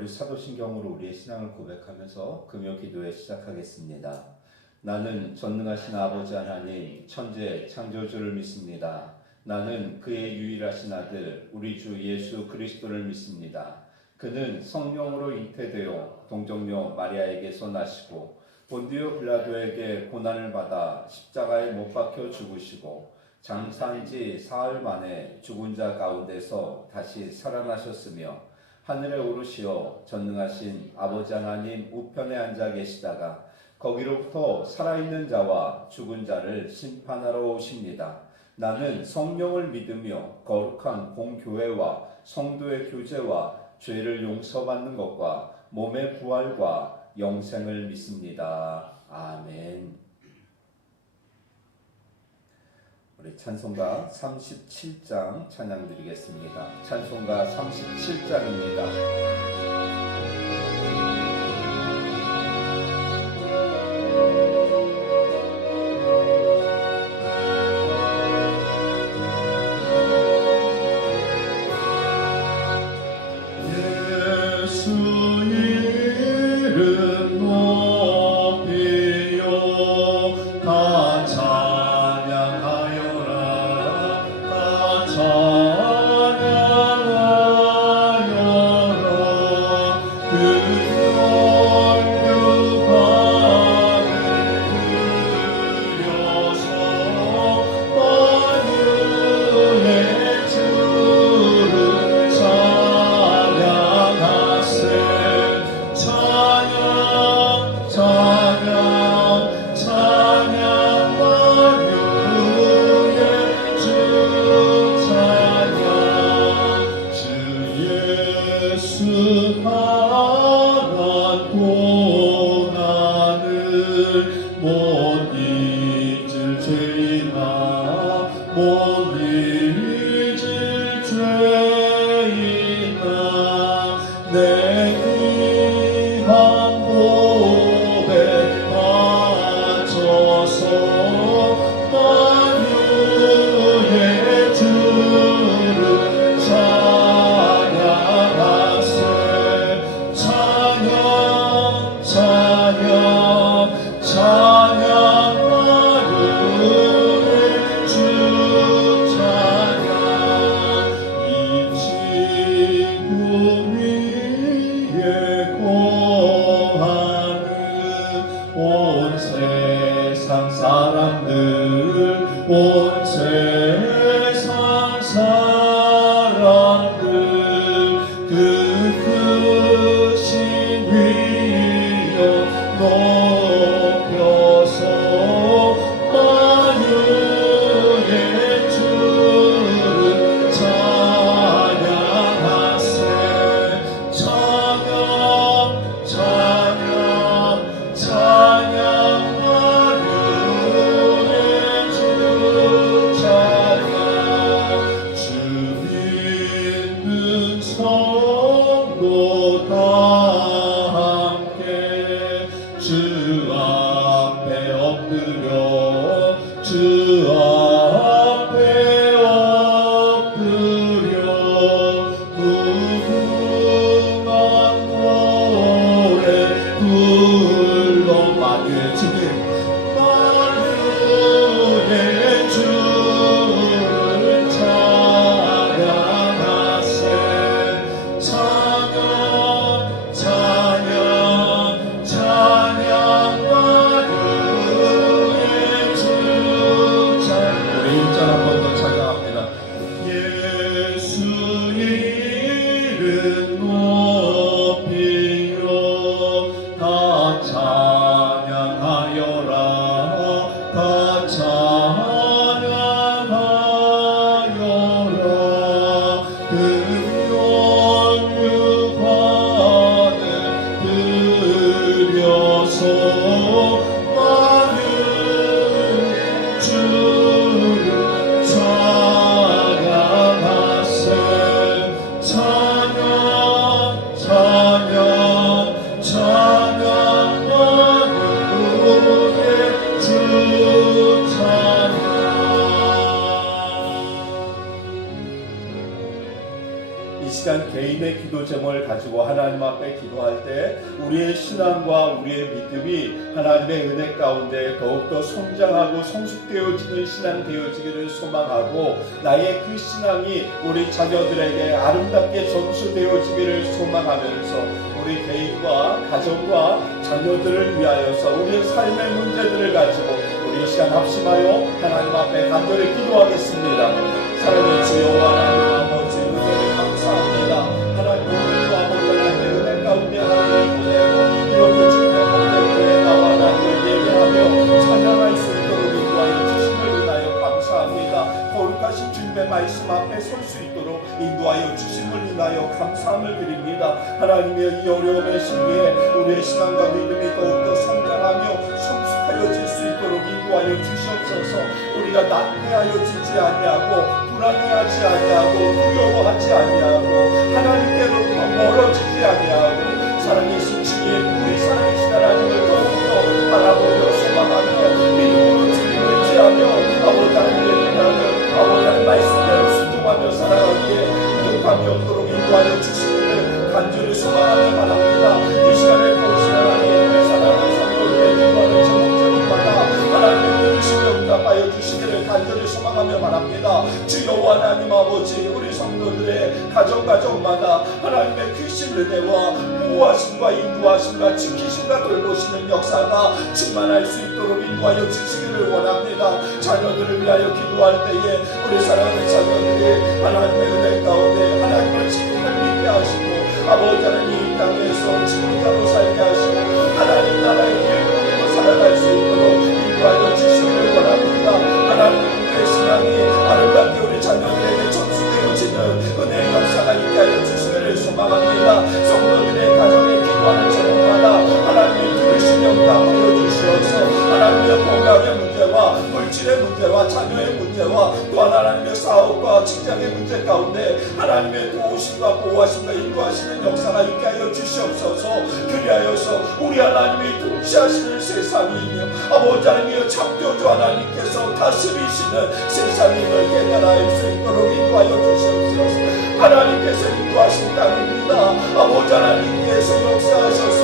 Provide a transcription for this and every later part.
우리 사도신경으로 우리의 신앙을 고백하면서 금요 기도에 시작하겠습니다. 나는 전능하신 아버지 하나님 천재 창조주를 믿습니다. 나는 그의 유일하신 아들 우리 주 예수 그리스도를 믿습니다. 그는 성령으로 잉태되어 동정녀 마리아에게서 나시고 본디오 빌라도에게 고난을 받아 십자가에 못 박혀 죽으시고 장사한 지 사흘 만에 죽은 자 가운데서 다시 살아나셨으며 하늘에 오르시어 전능하신 아버지 하나님 우편에 앉아 계시다가 거기로부터 살아있는 자와 죽은 자를 심판하러 오십니다. 나는 성령을 믿으며 거룩한 공교회와 성도의 교제와 죄를 용서받는 것과 몸의 부활과 영생을 믿습니다. 아멘. 우리 찬송가 37장 찬양 드리겠습니다. 찬송가 37장입니다. 개인의 기도 제목을 가지고 하나님 앞에 기도할 때 우리의 신앙과 우리의 믿음이 하나님의 은혜 가운데 더욱더 성장하고 성숙되어지는 신앙 되어지기를 소망하고, 나의 그 신앙이 우리 자녀들에게 아름답게 전수되어지기를 소망하면서 우리 개인과 가정과 자녀들을 위하여서 우리의 삶의 문제들을 가지고 우리 시간 합심하여 하나님 앞에 간절히 기도하겠습니다. 사랑의 주여 하나님 아버지, 은혜를 감사합니다. 하나님 오늘도 아버지 하나님의 은혜 가운데 하나님을 보내고 이렇게 주님의 가운데 나와 나를 예배하며 찬양할 수 있도록 인도하여 주심을 인하여 감사합니다. 거룩하신 주님의 말씀 앞에 설 수 있도록 인도하여 주심을 인하여 감사함을 드립니다. 하나님의 이 어려움의 시기에 우리의 신앙과 믿음이 더욱더 성장하며 성숙하여질 수 있도록 인도하여 주시옵소서. 우리가 낙태하여지지 아니하고 불안해하지 아니하고 두려워하지 아니하고 하나님께로부터 멀어지지 아니하고 살아계신 주님, 우리 살아계신 하나님을 더욱더 바라보며 소망하며 믿음으로 주님을 지하며 아버지 하나님의 은혜를 아버지 하나님 말씀대로 순종하며 살아가기에 부족함이 없도록 인도하여 주시기를 간절히 소망하며 바랍니다. 이 시간에 보신 하나님, 우리 사랑하는 성도들의 기도하는 제목마다 하나님의 들으시며 응답하여 주시기를 간절히 소망하며 바랍니다. 주여 하나님 아버지, 우리 성도들의 가정마다 하나님의 크신 은혜와 보호하심과 인도하심과 지키심과 돌보시는 역사가 충만할 수 있도록 인도하여 주시기를 원합니다. 자녀들을 위하여 기도할 때에 우리 사랑하는 자녀들이 하나님의 은혜 가운데 하나님을 지키는 믿게 하시고 아버지 하나님 이 땅에서 지도자로 살게 하시고 하나님 나라의 일꾼으로 살아갈 수 있도록 인도하여 주시기를 원합니다. 하나님의 신앙이 아름답게 우리 자녀들에게 전수되어지는 은혜의 역사가 있게 하여 주시기를 소망합니다. 성도들의 가정에 기도하는 제목마다 하나님이 들으시며 응답하여 주시어서 하나님의 건강의 문제와 물질의 문제와 자녀의 문제와 또 하나님의 사업과 직장의 문제 가운데 하나님의 도우심과 보호하심과 인도하시는 역사가 있게 하여 주시옵소서. 그리하여서 우리 하나님이 통치하시는 세상이며 아버지 하나님이여 창조주 하나님께서 다스리시는 세상임을 깨달아 수 있도록 인도하여 주시옵소서. 하나님께서 인도하신 땅입니다. 아버지 하나님께서 역사하셔서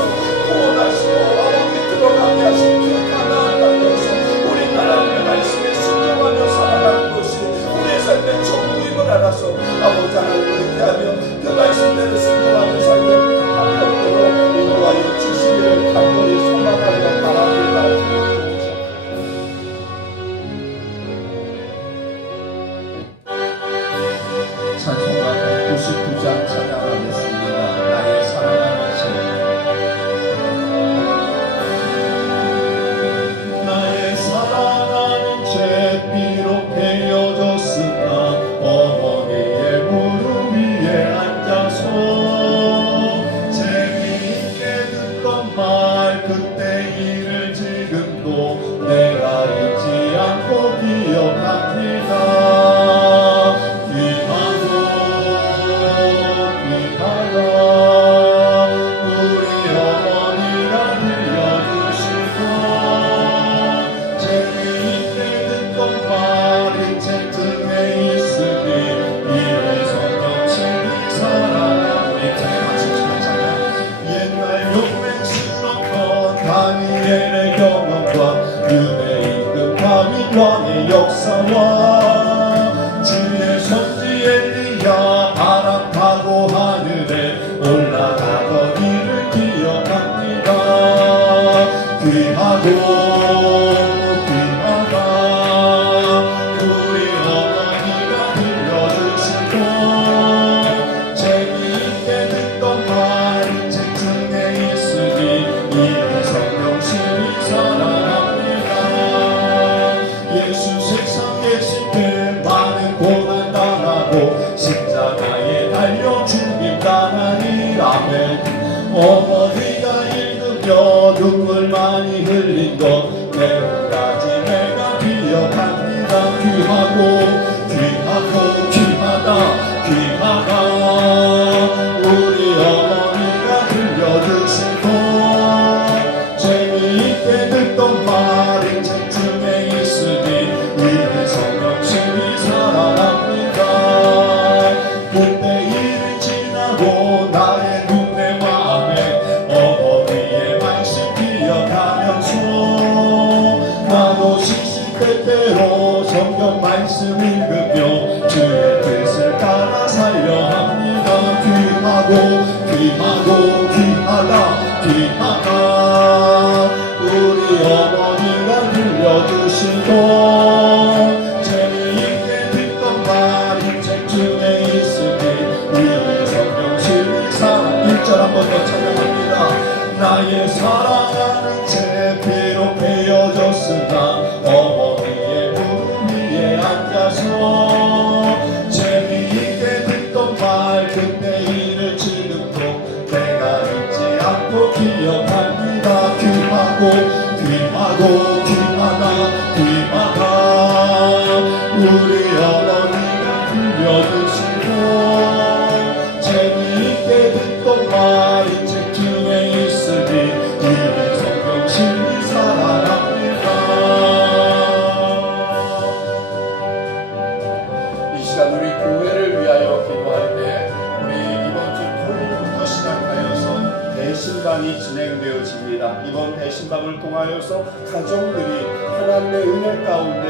구원하시고 아버지 들어가게 하신 그 가나안 땅에서 우리 하나님의 말씀에 순종하며 살아가는 것이 우리의 삶의 전부임을 알아서 아버지 하나님을 의지하며 그 말씀대로 순종하며 살게 함이 없도록 인도하여 주시기를 간절히 소망하며 바랍니다. 찬송가 199장 찬양하겠습니다. 나의 사랑하는 제 나의 사랑하는 제 비록 헤어졌으나 어머니의 무릎 위에 앉아서 재미있게 듣던 말 그때 일을 지금도 내가 잊지 않고 기억합니다. 다니엘의 경험과 유대 임금 다윗왕의 역사와 주의 선지 엘리야 바람 타고 하늘에 올라가던 일을 기억합니다. 귀하고 귀하다 우리 어머니가 들려주시고 재미있게 듣던 말이 책 중에 있으니 이 성령심이 사랑합니다. 예수 세상 계실 때 많은 고난 당하고 십자가에 달려 죽임 당하니 아멘. 어머니가 읽으며 눈물 많이 흘린 것 내일까지 내가 기억합니다. 귀하고 귀하고 귀하다 귀하다 우리 어머니가 들려주시고 재미있게 듣던 말이 책 중에 있으니 이 성령심이 사랑합니다. 그때 일을 지나고 그대로 성경 말씀 읽으며 주의 뜻을 따라 살려 합니다. 귀하다 우리 어머니가 들려주시고 재미있게 듣던 말이 책 중에 있으니 우리 성경 12사 1절 한 번 더 찬양합니다. 나의 사랑하는 제 피로 베어졌으나 어머니의 무릎 위에 앉아서 재미있게 듣던 말 그때 일을 지금도 내가 잊지 않고 기억합니다. 귀하다 우리 어머니가 들려주시고 재미있게 듣던 말이 책 중에 있으니 우리 성경 진리 사랑합니다. 이 시간 우리 교회를 위하여 기도할 때 우리 이번 주 토요일부터 시작하여서 대신방이 진행되어집니다. 이번 대신방을 통하여서 가정들이 하나님의 은혜 가운데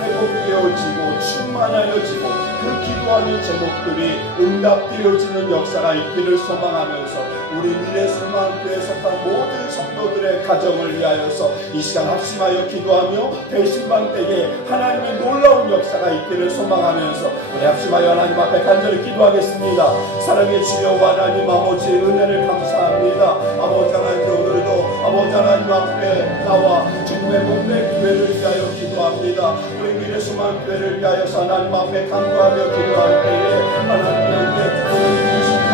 회복되어지고 충만하여지고 그 기도하는 제목들이 응답되어지는 역사가 있기를 소망하면서 우리 미래소망교회에 속한 모든 성도들의 가정을 위하여서 이 시간 합심하여 기도하며 대신방 때에 하나님의 놀라운 역사가 있기를 소망하면서 우리 합심하여 하나님 앞에 간절히 기도하겠습니다. 사랑의 주여 하나님 아버지의 은혜를 감사합니다. 아버지 하나님 오늘도 아버지 하나님 앞에 나와 주님의 몸의 교회를 위하여 기도합니다. 우리 미래소망교회를 위하여서 하나님 앞에 간구하며 기도할 때에 하나님의 은혜 기도를 주시며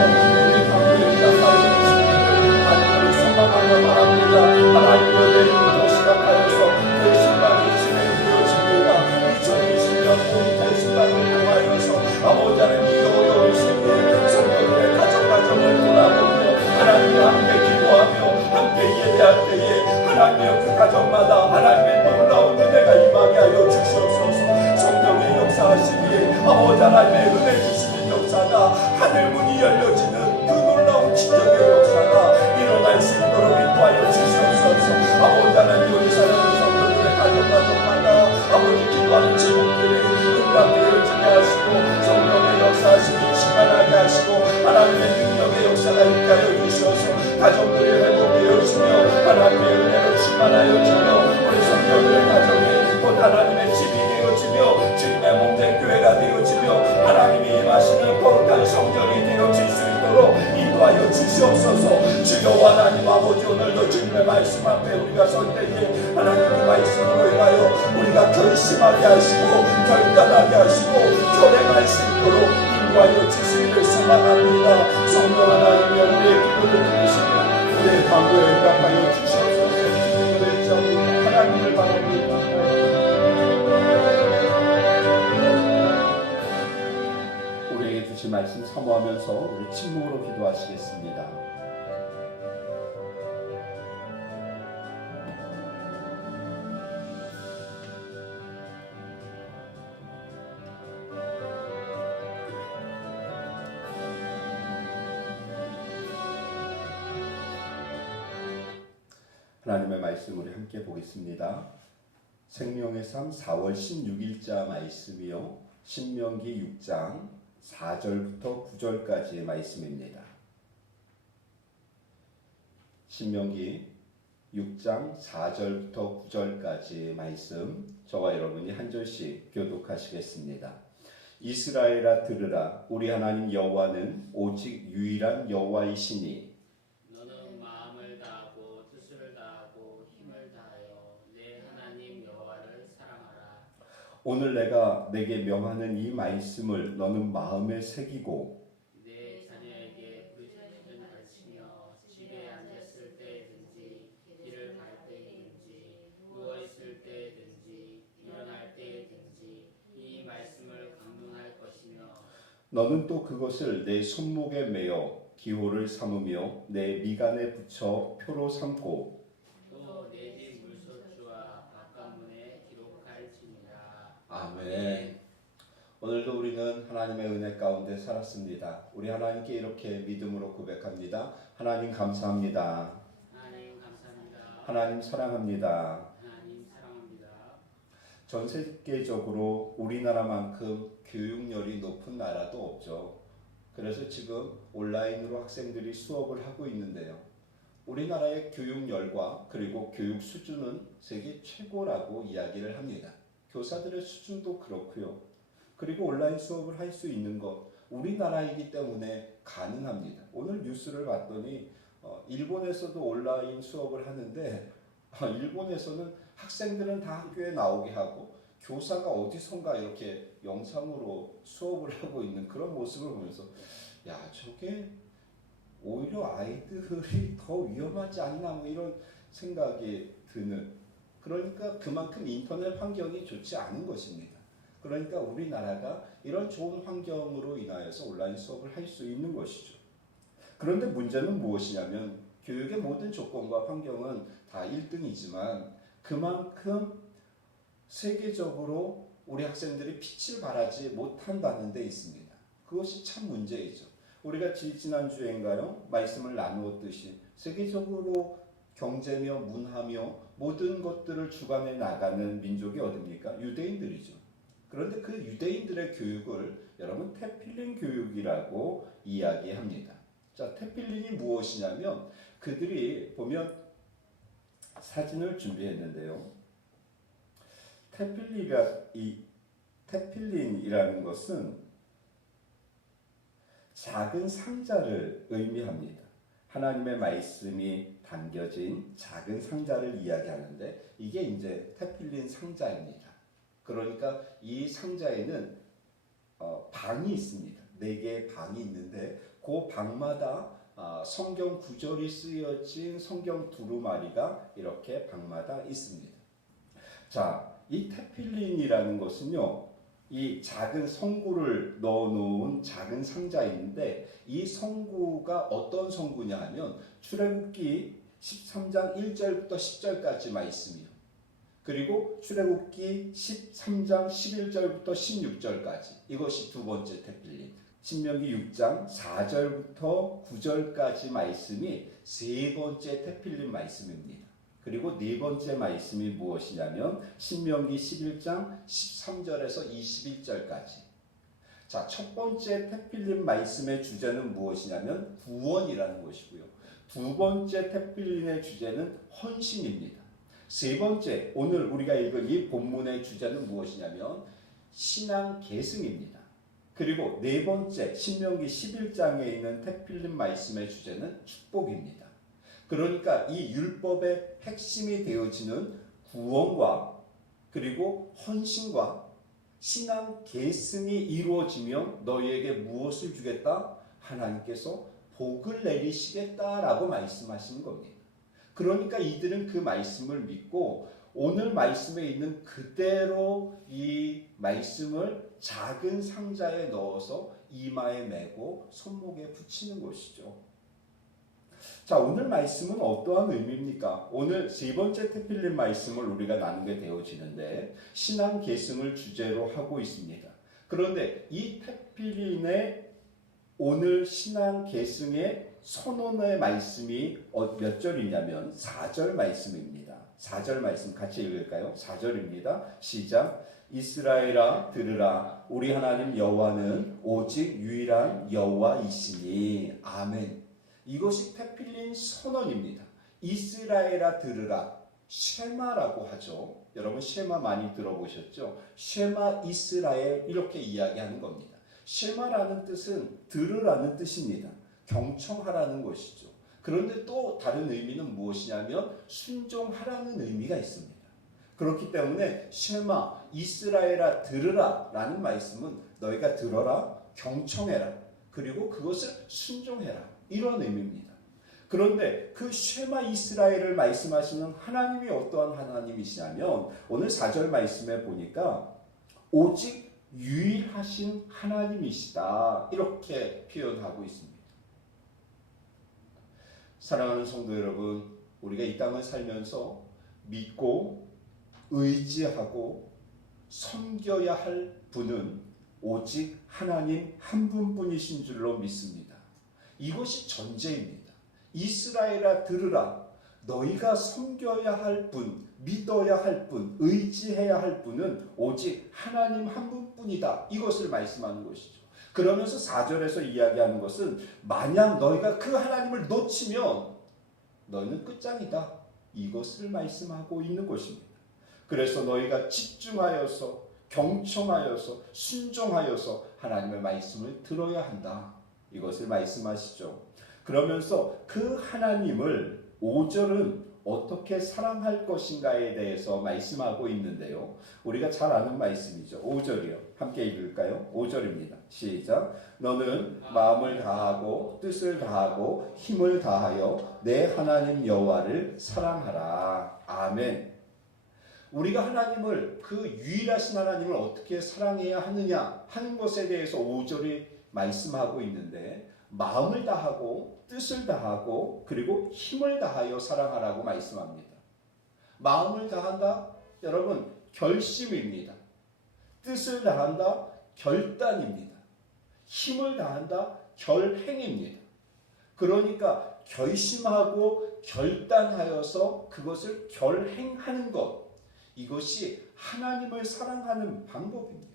우리 강구에 시작하여 하나님을 소망하며 바랍니다. 하나님의 은혜부터 시작하여서 대신방이 진행되어집니다. 2020년 본 대신방을 통하여서 아버지 하나님 이 어려운 시기에 성도들의 가정을 돌아보며 하나님과 함께 기도하며 함께 예배할 때에 하나님의 그 가정마다 하나님의 놀라운 은혜가 임하게 하여 주시옵소서. 성령의 역사하시기에 아버지 하나님의 은혜 주시는 역사가 하늘 문이 열려지는 그 놀라운 기적의 역사가 일어날 수 있도록 인도하여 주시옵소서. 아버지 하나님 우리 사랑하는 성도들의 가정마다 아버지 기도하는 제목들이 응답되어지게 하시고 성령의 역사하시기 충만하게 하시고 하나님의 능력의 역사가 있게 하여 주셔서 가정들이 회복되어지며 하나님의 은혜로 충만하여지며 우리 성도들의 가정이 곧 하나님의 집이 되어지며 주님의 몸된 교회가 되어지며 하나님이 임하시는 거룩한 성전이 되어질 수 있도록 인도하여 주시옵소서. 주여 하나님 아버지 오늘도 주님의 말씀 앞에 우리가 설 때에 하나님 그 말씀으로 인하여 우리가 결심하게 하시고 결단하게 하시고 결행할 수 있도록 인도하여 주시기를 소망합니다. 성령 하나님의 우리의 기도를 들으시며 우리의 간구에 응답하여 주시옵소서. 주님을 외치옵니다. 하나님을 바라봅니다. 우리에게 주신 말씀 사모하면서 우리 침묵으로 기도하시겠습니다. 하나님의 말씀 우리 함께 보겠습니다. 생명의 삶 4월 16일자 말씀이요. 신명기 6장 4절부터 9절까지의 말씀입니다. 신명기 6장 4절부터 9절까지의 말씀 저와 여러분이 한 절씩 교독하시겠습니다. 이스라엘아 들으라. 우리 하나님 여호와는 오직 유일한 여호와이시니 너는 마음을 다하고 뜻을 다하고 힘을 다하여 내 하나님 여호와를 사랑하라. 오늘 내가 내게 명하는 이 말씀을 너는 마음에 새기고 내 자녀에게 불의를 가르치며 집에 앉았을 때든지 길을 갈 때든지 누워 있을 때든지 일어날 때든지 이 말씀을 강론할 것이며 너는 또 그것을 내 손목에 매어 기호를 삼으며 내 미간에 붙여 표로 삼고 또 내 집 물소주와 바깥문에 기록할지니라. 아멘. 오늘도 우리는 하나님의 은혜 가운데 살았습니다. 우리 하나님께 이렇게 믿음으로 고백합니다. 하나님 감사합니다. 하나님 감사합니다. 하나님 사랑합니다. 하나님 사랑합니다. 전 세계적으로 우리나라만큼 교육열이 높은 나라도 없죠. 그래서 지금 온라인으로 학생들이 수업을 하고 있는데요. 우리나라의 교육열과 그리고 교육 수준은 세계 최고라고 이야기를 합니다. 교사들의 수준도 그렇고요. 그리고 온라인 수업을 할 수 있는 것, 우리나라이기 때문에 가능합니다. 오늘 뉴스를 봤더니 일본에서도 온라인 수업을 하는데 일본에서는 학생들은 다 학교에 나오게 하고 교사가 어디선가 이렇게 영상으로 수업을 하고 있는 그런 모습을 보면서 야, 저게 오히려 아이들이 더 위험하지 않나 뭐 이런 생각이 드는, 그러니까 그만큼 인터넷 환경이 좋지 않은 것입니다. 그러니까 우리나라가 이런 좋은 환경으로 인하여서 온라인 수업을 할 수 있는 것이죠. 그런데 문제는 무엇이냐면 교육의 모든 조건과 환경은 다 1등이지만 그만큼 세계적으로 우리 학생들이 빛을 발하지 못한다는 데 있습니다. 그것이 참 문제이죠. 우리가 지난주에인가요? 말씀을 나누었듯이 세계적으로 경제며 문화며 모든 것들을 주관해 나가는 민족이 어딥니까? 유대인들이죠. 그런데 그 유대인들의 교육을 여러분 테필린 교육이라고 이야기합니다. 자, 테필린이 무엇이냐면 그들이 보면 사진을 준비했는데요. 테필린이라는 것은 작은 상자를 의미합니다. 하나님의 말씀이 담겨진 작은 상자를 이야기하는데 이게 이제 테필린 상자입니다. 그러니까 이 상자에는 방이 있습니다. 4개의 방이 있는데 그 방마다 성경 구절이 쓰여진 성경 두루마리가 이렇게 방마다 있습니다. 자, 이 테필린이라는 것은요, 이 작은 성구를 넣어놓은 작은 상자인데 이 성구가 어떤 성구냐 하면 출애굽기 13장 1절부터 10절까지 말씀이요. 그리고 출애굽기 13장 11절부터 16절까지 이것이 두 번째 테필린. 신명기 6장 4절부터 9절까지 말씀이 세 번째 테필린 말씀입니다. 그리고 네 번째 말씀이 무엇이냐면 신명기 11장 13절에서 21절까지. 자, 첫 번째 테필린 말씀의 주제는 무엇이냐면 구원이라는 것이고요. 두 번째 테필린의 주제는 헌신입니다. 세 번째, 오늘 우리가 읽은 이 본문의 주제는 무엇이냐면 신앙 계승입니다. 그리고 네 번째, 신명기 11장에 있는 테필린 말씀의 주제는 축복입니다. 그러니까 이 율법의 핵심이 되어지는 구원과 그리고 헌신과 신앙 계승이 이루어지면 너희에게 무엇을 주겠다? 하나님께서 복을 내리시겠다라고 말씀하시는 겁니다. 그러니까 이들은 그 말씀을 믿고 오늘 말씀에 있는 그대로 이 말씀을 작은 상자에 넣어서 이마에 메고 손목에 붙이는 것이죠. 자, 오늘 말씀은 어떠한 의미입니까? 오늘 세 번째 테필린 말씀을 우리가 나누게 되어지는데 신앙 계승을 주제로 하고 있습니다. 그런데 이 테필린의 오늘 신앙 계승의 선언의 말씀이 몇 절이냐면 4절 말씀입니다. 4절 말씀 같이 읽을까요? 4절입니다. 시작. 이스라엘아 들으라. 우리 하나님 여호와는 오직 유일한 여호와이시니. 아멘. 이것이 테필린 선언입니다. 이스라엘아 들으라. 쉐마라고 하죠. 여러분 쉐마 많이 들어보셨죠? 쉐마 이스라엘 이렇게 이야기하는 겁니다. 쉐마라는 뜻은 들으라는 뜻입니다. 경청하라는 것이죠. 그런데 또 다른 의미는 무엇이냐면 순종하라는 의미가 있습니다. 그렇기 때문에 쉐마 이스라엘아 들으라 라는 말씀은 너희가 들어라, 경청해라, 그리고 그것을 순종해라 이런 의미입니다. 그런데 그 쉐마 이스라엘을 말씀하시는 하나님이 어떠한 하나님이시냐면 오늘 4절 말씀에 보니까 오직 유일하신 하나님이시다 이렇게 표현하고 있습니다. 사랑하는 성도 여러분, 우리가 이 땅을 살면서 믿고 의지하고 섬겨야 할 분은 오직 하나님 한 분뿐이신 줄로 믿습니다. 이것이 전제입니다. 이스라엘아 들으라. 너희가 섬겨야 할 분, 믿어야 할 분, 의지해야 할 분은 오직 하나님 한 분뿐이다. 이것을 말씀하는 것이죠. 그러면서 4절에서 이야기하는 것은 만약 너희가 그 하나님을 놓치면 너희는 끝장이다. 이것을 말씀하고 있는 것입니다. 그래서 너희가 집중하여서 경청하여서 순종하여서 하나님의 말씀을 들어야 한다. 이것을 말씀하시죠. 그러면서 그 하나님을 5절은 어떻게 사랑할 것인가에 대해서 말씀하고 있는데요. 우리가 잘 아는 말씀이죠. 5절이요. 함께 읽을까요? 5절입니다. 시작. 너는 마음을 다하고 뜻을 다하고 힘을 다하여 내 하나님 여호와를 사랑하라. 아멘. 우리가 하나님을, 그 유일하신 하나님을 어떻게 사랑해야 하느냐 하는 것에 대해서 5절이 말씀하고 있는데, 마음을 다하고 뜻을 다하고 그리고 힘을 다하여 사랑하라고 말씀합니다. 마음을 다한다? 여러분, 결심입니다. 뜻을 다한다? 결단입니다. 힘을 다한다? 결행입니다. 그러니까 결심하고 결단하여서 그것을 결행하는 것, 이것이 하나님을 사랑하는 방법입니다.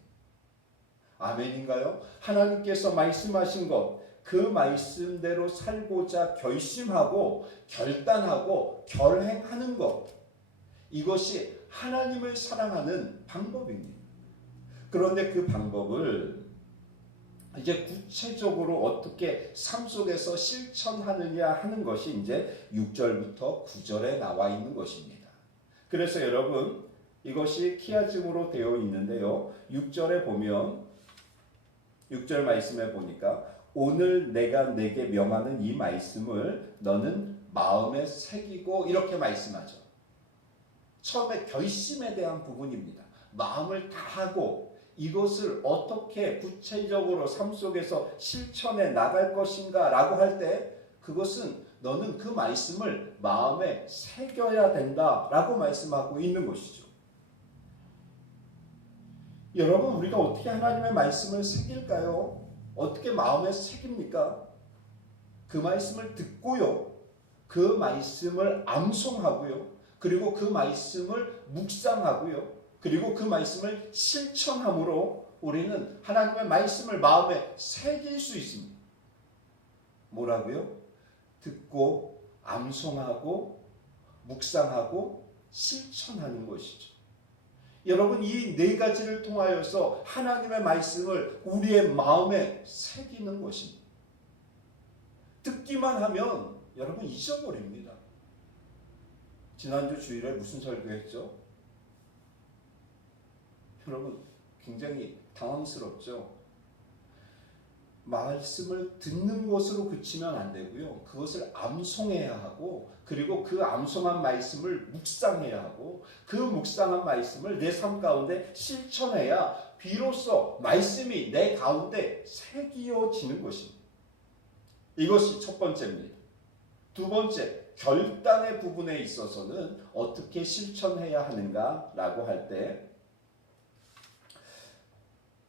아멘인가요? 하나님께서 말씀하신 것, 그 말씀대로 살고자 결심하고 결단하고 결행하는 것, 이것이 하나님을 사랑하는 방법입니다. 그런데 그 방법을 이제 구체적으로 어떻게 삶 속에서 실천하느냐 하는 것이 이제 6절부터 9절에 나와 있는 것입니다. 그래서 여러분, 이것이 키아즘으로 되어 있는데요. 6절에 보면, 6절 말씀에 보니까 오늘 내가 내게 명하는 이 말씀을 너는 마음에 새기고, 이렇게 말씀하죠. 처음에 결심에 대한 부분입니다. 마음을 다하고 이것을 어떻게 구체적으로 삶 속에서 실천해 나갈 것인가 라고 할 때, 그것은 너는 그 말씀을 마음에 새겨야 된다 라고 말씀하고 있는 것이죠. 여러분, 우리가 어떻게 하나님의 말씀을 새길까요? 어떻게 마음에 새깁니까? 그 말씀을 듣고요, 그 말씀을 암송하고요, 그리고 그 말씀을 묵상하고요, 그리고 그 말씀을 실천함으로 우리는 하나님의 말씀을 마음에 새길 수 있습니다. 뭐라고요? 듣고 암송하고 묵상하고 실천하는 것이죠. 여러분, 이 네 가지를 통하여서 하나님의 말씀을 우리의 마음에 새기는 것입니다. 듣기만 하면 여러분 잊어버립니다. 지난주 주일에 무슨 설교했죠? 여러분, 굉장히 당황스럽죠? 말씀을 듣는 것으로 그치면 안 되고요, 그것을 암송해야 하고, 그리고 그 암송한 말씀을 묵상해야 하고, 그 묵상한 말씀을 내 삶 가운데 실천해야 비로소 말씀이 내 가운데 새기어지는 것입니다. 이것이 첫 번째입니다. 두 번째, 결단의 부분에 있어서는 어떻게 실천해야 하는가라고 할 때,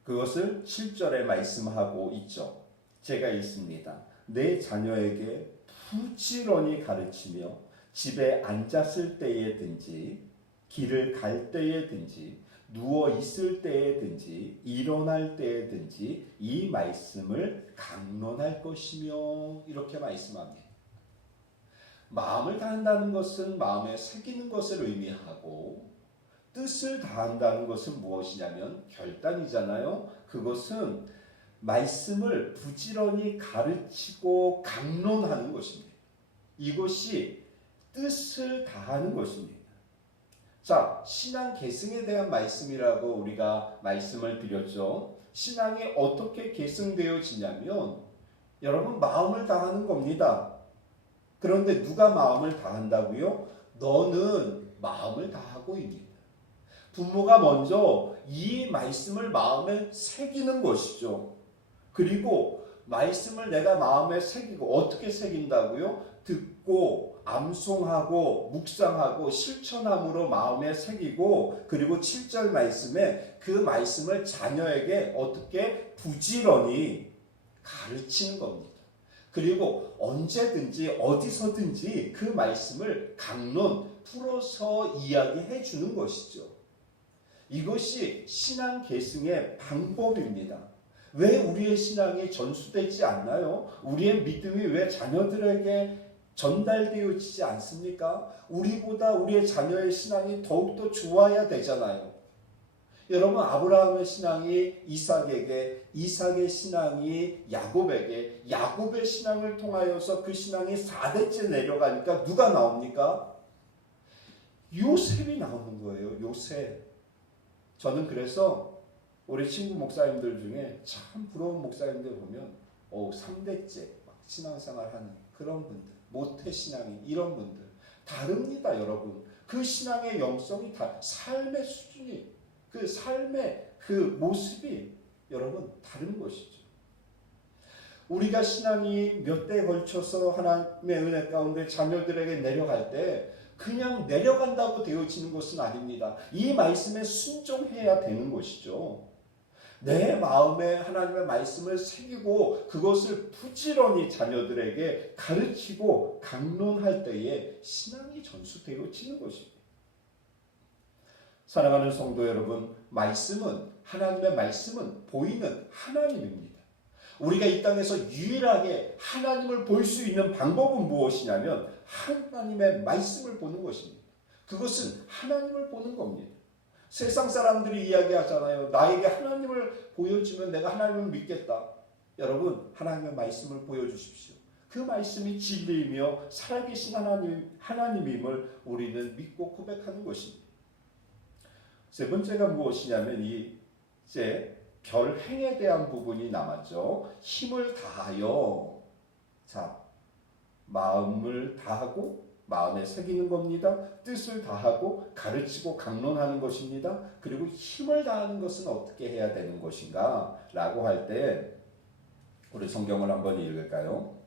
그것을 7절에 말씀하고 있죠. 제가 읽습니다. 내 자녀에게 부지런히 가르치며 집에 앉았을 때에든지 길을 갈 때에든지 누워 있을 때에든지 일어날 때에든지 이 말씀을 강론할 것이며, 이렇게 말씀합니다. 마음을 다한다는 것은 마음에 새기는 것을 의미하고, 뜻을 다한다는 것은 무엇이냐면 결단이잖아요. 그것은 말씀을 부지런히 가르치고 강론하는 것입니다. 이것이 뜻을 다하는 것입니다. 자, 신앙 계승에 대한 말씀이라고 우리가 말씀을 드렸죠. 신앙이 어떻게 계승되어지냐면 여러분, 마음을 다하는 겁니다. 그런데 누가 마음을 다한다고요? 너는 마음을 다하고 있니? 부모가 먼저 이 말씀을 마음에 새기는 것이죠. 그리고 말씀을 내가 마음에 새기고, 어떻게 새긴다고요? 듣고 암송하고 묵상하고 실천함으로 마음에 새기고, 그리고 7절 말씀에 그 말씀을 자녀에게 어떻게 부지런히 가르치는 겁니다. 그리고 언제든지 어디서든지 그 말씀을 강론 풀어서 이야기해 주는 것이죠. 이것이 신앙 계승의 방법입니다. 왜 우리의 신앙이 전수되지 않나요? 우리의 믿음이 왜 자녀들에게 전달되어지지 않습니까? 우리보다 우리의 자녀의 신앙이 더욱더 좋아야 되잖아요. 여러분, 아브라함의 신앙이 이삭에게, 이삭의 신앙이 야곱에게, 야곱의 신앙을 통하여서 그 신앙이 4대째 내려가니까 누가 나옵니까? 요셉이 나오는 거예요. 요셉. 저는 그래서 우리 친구 목사님들 중에 참 부러운 목사님들 보면 3대째 신앙생활 하는 그런 분들, 모태신앙인 이런 분들 다릅니다. 여러분, 그 신앙의 영성이 다, 삶의 수준이, 그 삶의 그 모습이 여러분 다른 것이죠. 우리가 신앙이 몇 대에 걸쳐서 하나님의 은혜 가운데 자녀들에게 내려갈 때 그냥 내려간다고 되어지는 것은 아닙니다. 이 말씀에 순종해야 되는 것이죠. 내 마음에 하나님의 말씀을 새기고 그것을 부지런히 자녀들에게 가르치고 강론할 때에 신앙이 전수되어지는 것입니다. 사랑하는 성도 여러분, 하나님의 말씀은 보이는 하나님입니다. 우리가 이 땅에서 유일하게 하나님을 볼 수 있는 방법은 무엇이냐면 하나님의 말씀을 보는 것입니다. 그것은 하나님을 보는 겁니다. 세상 사람들이 이야기하잖아요. 나에게 하나님을 보여주면 내가 하나님을 믿겠다. 여러분, 하나님의 말씀을 보여주십시오. 그 말씀이 진리이며 살아계신 하나님임을 우리는 믿고 고백하는 것입니다. 세 번째가 무엇이냐면 이제 별행에 대한 부분이 남았죠. 힘을 다하여, 마음을 다하고 마음에 새기는 겁니다. 뜻을 다하고 가르치고 강론하는 것입니다. 그리고 힘을 다하는 것은 어떻게 해야 되는 것인가? 라고 할 때 우리 성경을 한번 읽을까요?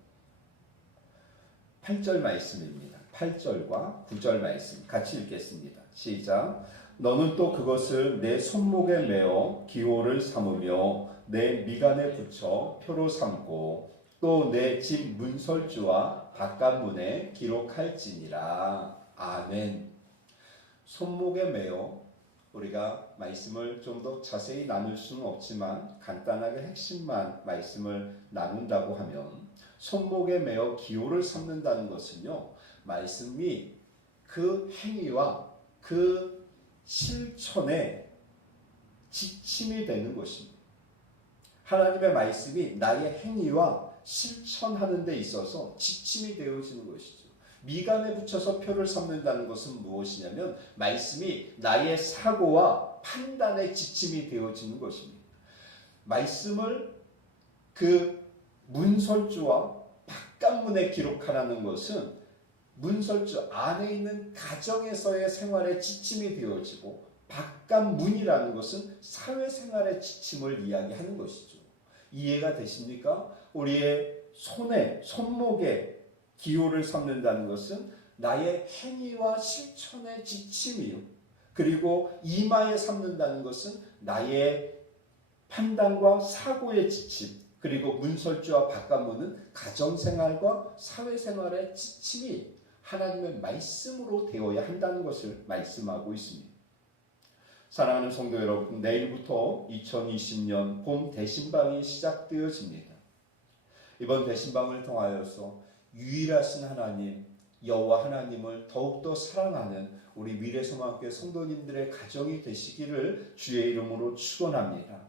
8절 말씀입니다. 8절과 9절 말씀 같이 읽겠습니다. 시작. 너는 또 그것을 내 손목에 메어 기호를 삼으며 내 미간에 붙여 표로 삼고 또 내 집 문설주와 바깥문에 기록할지니라. 아멘. 손목에 메어, 우리가 말씀을 좀 더 자세히 나눌 수는 없지만 간단하게 핵심만 말씀을 나눈다고 하면 손목에 메어 기호를 삼는다는 것은요, 말씀이 그 행위와 그 실천의 지침이 되는 것입니다. 하나님의 말씀이 나의 행위와 실천하는 데 있어서 지침이 되어지는 것이죠. 미간에 붙여서 표를 삼는다는 것은 무엇이냐면 말씀이 나의 사고와 판단의 지침이 되어지는 것입니다. 말씀을 그 문설주와 바깥문에 기록하라는 것은 문설주 안에 있는 가정에서의 생활의 지침이 되어지고 바깥문이라는 것은 사회생활의 지침을 이야기하는 것이죠. 이해가 되십니까? 우리의 손목에 기호를 삼는다는 것은 나의 행위와 실천의 지침이요. 그리고 이마에 삼는다는 것은 나의 판단과 사고의 지침. 그리고 문설주와 바깥문은 가정생활과 사회생활의 지침이 하나님의 말씀으로 되어야 한다는 것을 말씀하고 있습니다. 사랑하는 성도 여러분, 내일부터 2020년 봄 대신방이 시작되어집니다. 이번 대신방을 통하여서 유일하신 하나님, 여호와 하나님을 더욱더 사랑하는 우리 미래소망교회 성도님들의 가정이 되시기를 주의 이름으로 축원합니다.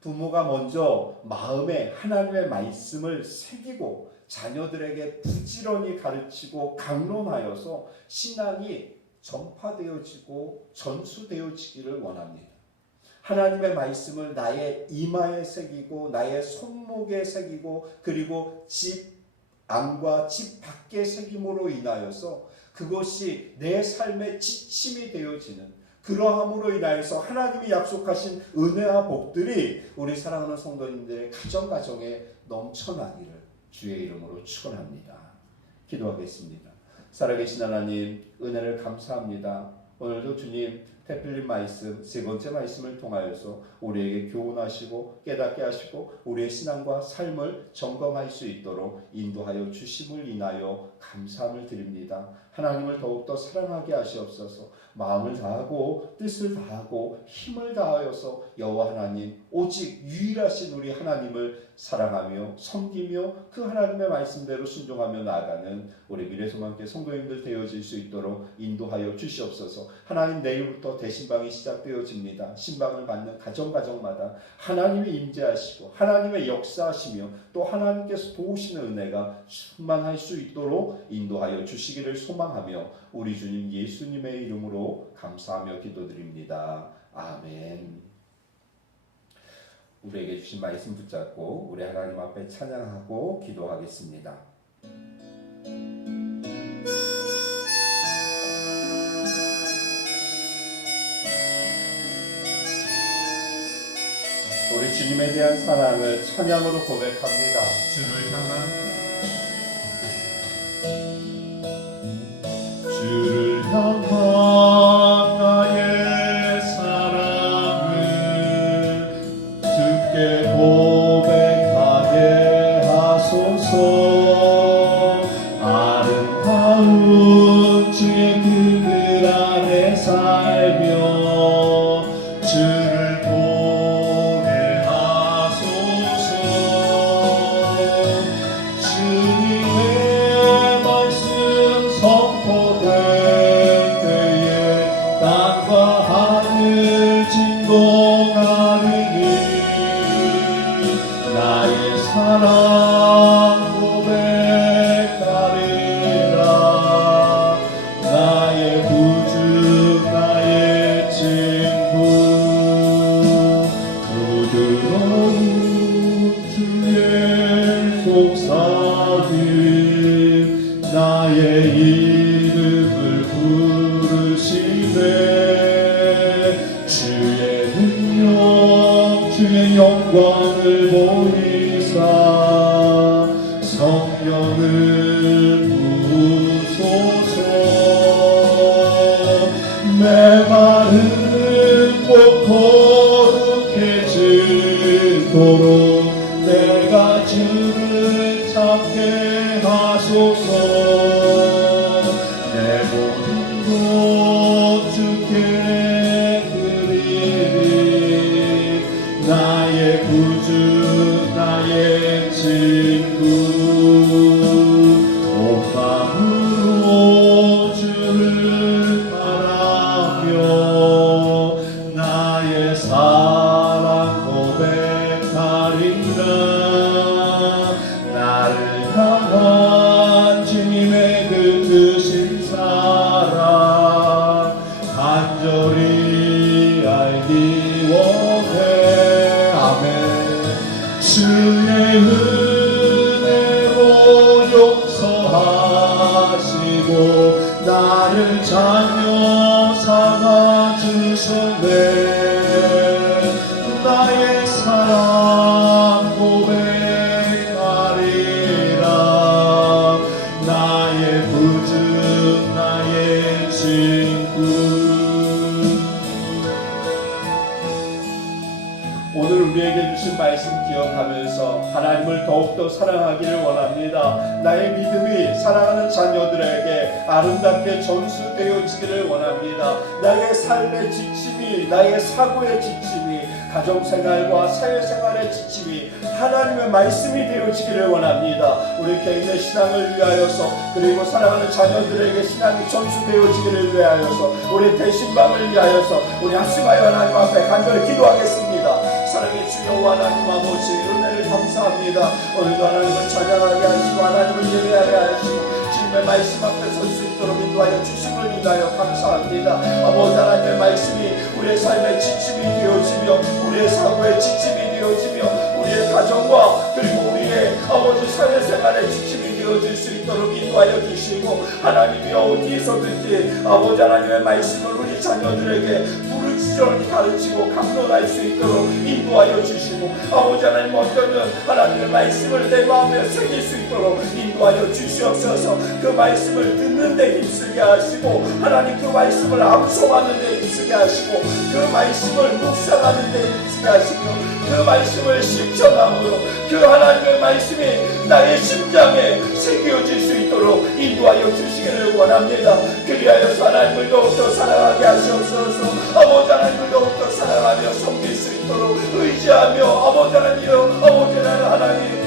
부모가 먼저 마음에 하나님의 말씀을 새기고 자녀들에게 부지런히 가르치고 강론하여서 신앙이 전파되어지고 전수되어지기를 원합니다. 하나님의 말씀을 나의 이마에 새기고 나의 손목에 새기고 그리고 집 안과 집 밖에 새김으로 인하여서 그것이 내 삶의 지침이 되어지는, 그러함으로 인하여서 하나님이 약속하신 은혜와 복들이 우리 사랑하는 성도님들의 가정에 넘쳐나기를 주의 이름으로 축원합니다. 기도하겠습니다. 살아계신 하나님, 은혜를 감사합니다. 오늘도 주님 태필린 말씀 세 번째 말씀을 통하여서 우리에게 교훈하시고 깨닫게 하시고 우리의 신앙과 삶을 점검할 수 있도록 인도하여 주심을 인하여 감사함을 드립니다. 하나님을 더욱더 사랑하게 하시옵소서. 마음을 다하고 뜻을 다하고 힘을 다하여서 여호와 하나님 오직 유일하신 우리 하나님을 사랑하며 섬기며 그 하나님의 말씀대로 순종하며 나아가는 우리 미래소망교회 성도님들 되어질 수 있도록 인도하여 주시옵소서. 하나님 내일부터 대신방이 시작되어집니다. 신방을 받는 가정마다 하나님이 임재하시고 하나님의 역사하시며 또 하나님께서 도우시는 은혜가 충만할 수 있도록 인도하여 주시기를 소망하며 우리 주님 예수님의 이름으로 감사하며 기도드립니다. 아멘. 우리에게 주신 말씀 붙잡고 우리 하나님 앞에 찬양하고 기도하겠습니다. 우리 주님에 대한 사랑을 찬양으로 고백합니다. 주를 향한 나의 사랑을 듣게 고백하게 하소서. 아름다운 주의 그늘 안에 살며 주를 보게 하소서. 주님의 말씀 선포될 때에 땅과 하늘 진동하리니 나의 사랑 고백하리라. 나의 구주 나의 친구 부드러운 주의 속삭임 나의 이름을 부르시네. 주의 능력 주의 영광을 보이사 성령을 부으소서. 메마른 곳 거룩해지도록 내가 주를 찾게 하소서. 내 모든 것 주께 드리리. 나의 구주 나의 친구 온 마음으로 주를 바라며 나의 사랑 고백하리라. 나를 향한 주님의 그 크신 사랑 간절히 알기 원해. 아멘. 주의 은혜로 용서하시고 나를 자녀 삼아 주셨네. 나의 사랑 고백하리라. 나의 구주 나의 친구. 오늘 우리에게 주신 말씀 기억하면서 하나님을 더욱더 사랑하기를 원합니다. 나의 믿음이 사랑하는 자녀들에게 아름답게 전수되어지기를 원합니다. 나의 삶의 지침이 나의 사고의 지침이 가정생활과 사회생활의 지침이 하나님의 말씀이 되어지기를 원합니다. 우리 개인의 신앙을 위하여서 그리고 사랑하는 자녀들에게 신앙이 전수되어지기를 위하여서 우리 대신방을 위하여서 우리 합심하여 하나님 앞에 간절히 기도하겠습니다. 사랑의 주여 하나님 아버지 은혜를 감사합니다. 오늘도 하나님을 찬양하게 하시고 하나님을 예배하게 하시고 주님의 말씀 앞에 설 수 있도록 인도하여 주심을 인하여 감사합니다. 아버지 하나님의 말씀이 우리의 삶의 지침이 되어지며 우리의 사고의 지침이 되어지며 우리의 가정과 그리고 우리의 아버지 사회생활의 지침이 되어질 수 있도록 인도하여 주시고 하나님이 어디에서든지 아버지 하나님의 말씀을 우리 자녀들에게 부지런히 가르치고 강론할 수 있도록 인도하여 주시고, 아버지 하나님 어쩌면 하나님의 말씀을 내 마음에 새길 수 있도록 인도하여 주시옵소서. 그 말씀을 듣는 데 힘쓰게 하시고, 하나님 그 말씀을 암송하는 데 힘쓰게 하시고, 그 말씀을 묵상하는 데 힘쓰게 하시며, 그 말씀을 실천함으로 그 하나님의 말씀이 나의 심장에 새겨질 수 있도록 인도하여 주시기를 원합니다. 그리하여서 하나님을 더욱더 사랑하게 하시옵소서. 아버지 하나님을 더욱더 사랑하며 섬길 수 있도록 의지하며, 아버지 하나님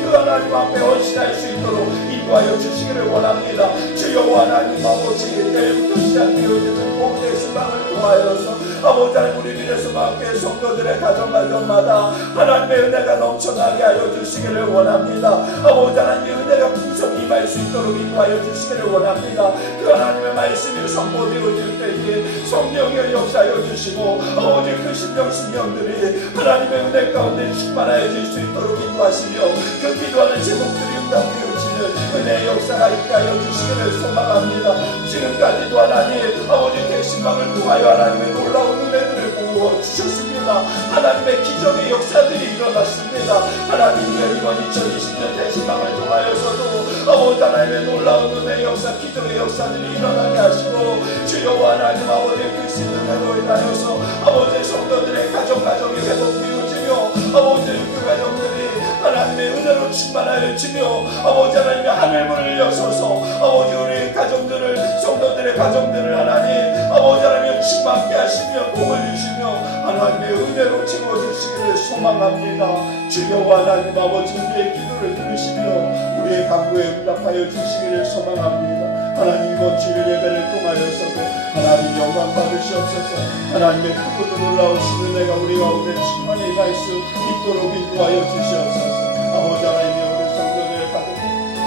그 하나님 앞에 헌신할 수 있도록 인도하여 주시기를 원합니다. 주여 하나님 아버지, 내일부터 시작되어지는 복음의 신방을 통하여서 아버지 하나님 우리 미래서 함께 성도들의 가정마다 하나님의 은혜가 넘쳐나게 하여 주시기를 원합니다. 아버지 하나님의 은혜가 풍성히 임할 수 있도록 인도하여 주시기를 원합니다. 그 하나님의 말씀이 선포되어질 때에 성령의 역사하여 주시고, 아버지 그 심령들이 하나님의 은혜 가운데 충만하여질 수 있도록 인도하시며, 그 기도하는 제목들이 응답되어지는 은혜의 역사가 있게 하여 주시기를 소망합니다. 지금까지도 하나님 아버지 대신방을 통하여 하나님의 놀라운 은혜들을 보고 주셨습니다. 하나님의 기적의 역사들이 일어났습니다. 하나님의 이번 2020년 대신방을 통하여서도 아버지 하나님의 놀라운 은혜의 역사, 기적의 역사들이 일어나게 하시고, 주여 하나님 아버지 그 신은혜로 인하여서 아버지 성도들의 가정이 회복되어지며, 아버지 그 가정들이 하나님의 은혜로 충만하여지며, 아버지 하나님의 하늘문을 여셔서 아버지 우리 가정들을, 성도들의 가정들을 하나님 아버지 하나님 충만케 하시며 복을 주시며 하나님의 은혜로 채워주시기를 소망합니다. 주여 하나님 아버지 우리의 기도를 들으시며 우리의 간구에 응답하여 주시기를 소망합니다. 하나님 이번 주일 예배를 통하여서도 하나님 영광 받으시옵소서. 하나님의 크고도 놀라우신 은혜가 우리 가운데 충만히 갈 수 있도록 인도하여 주시옵소서. 아버지 하나님의 우리 성도들의 가족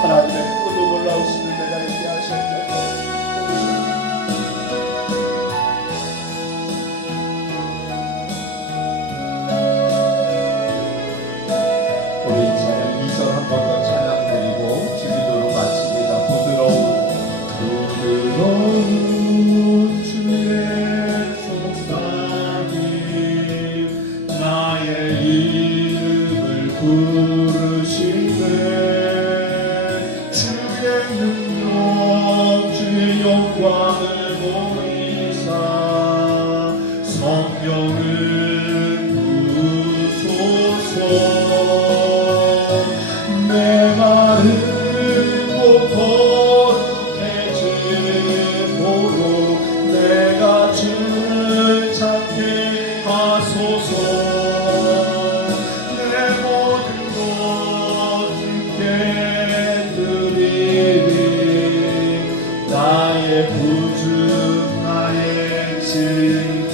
하나님의 크고도 놀라우신 은혜가 있게 하시옵소서. 우리 찬양 2절 한 번 더 찬양 드리고 주기도로 마칩니다. 부드러운 주의 속삭임 나의 이름을 부르시네. 주의 능력 주의 영광을 보이사 성령을 부소서. 내 마음도 거룩해지도록 내가 주를 찾게 하소서. 내 모든 것 주께 드리리. 나의 구주 나의 친구.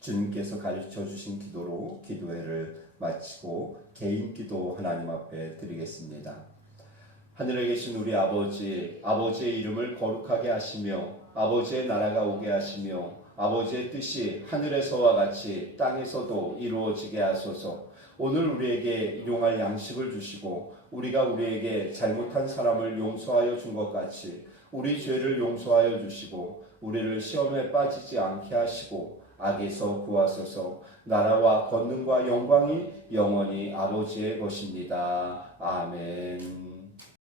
주님께서 가르쳐 주신 기도로 기도회를 마치고 개인 기도 하나님 앞에 드리겠습니다. 하늘에 계신 우리 아버지, 아버지의 이름을 거룩하게 하시며 아버지의 나라가 오게 하시며 아버지의 뜻이 하늘에서와 같이 땅에서도 이루어지게 하소서. 오늘 우리에게 일용할 양식을 주시고 우리가 우리에게 잘못한 사람을 용서하여 준 것 같이 우리 죄를 용서하여 주시고 우리를 시험에 빠지지 않게 하시고 악에서 구하소서. 나라와 권능과 영광이 영원히 아버지의 것입니다. 아멘.